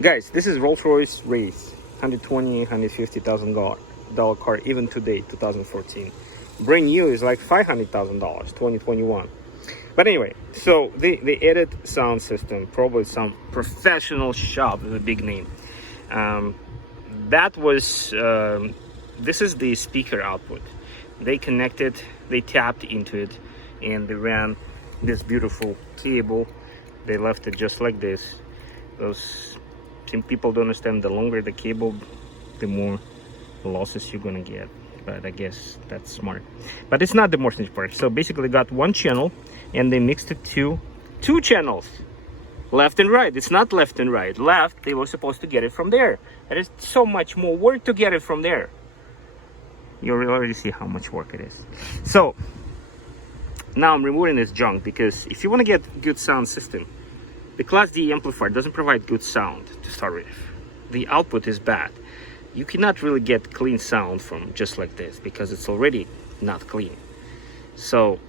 Guys, this is Rolls-Royce wraith, $150,000 car even today, 2014. Brand new is like $500,000, 2021. But anyway, so they added sound system, probably some professional shop with a big name. This is the speaker output. They tapped into it, and they ran this beautiful cable. They left it just like this. Some people don't understand, the longer the cable, the more losses you're gonna get. But I guess that's smart. But it's not the most important part. So basically they got one channel and they mixed it to two channels. Left and right. It's not left and right. Left, they were supposed to get it from there. There is so much more work to get it from there. You already see how much work it is. So now I'm removing this junk, because if you want to get good sound system, the Class D amplifier doesn't provide good sound to start with. The output is bad. You cannot really get clean sound from just like this, because it's already not clean. So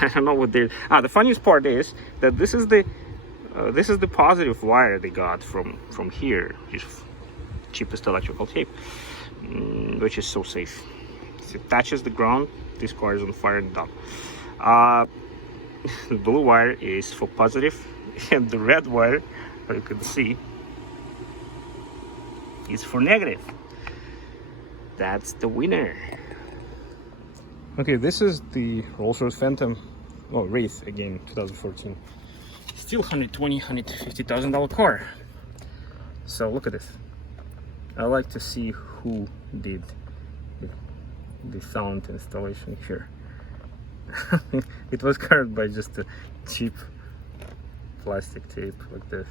I don't know what they're... the funniest part is that this is the positive wire they got from here, which is cheapest electrical tape, which is so safe. It touches the ground, this car is on fire and done. The blue wire is for positive, and the red wire, as you can see, is for negative. That's the winner. Okay, this is the Rolls-Royce Phantom, Wraith again, 2014. Still $150,000 car. So look at this. I like to see who did the sound installation here. It was covered by just a cheap plastic tape like this.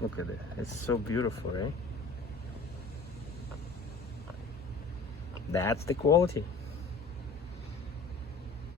Look at it. It's so beautiful, eh? That's the quality.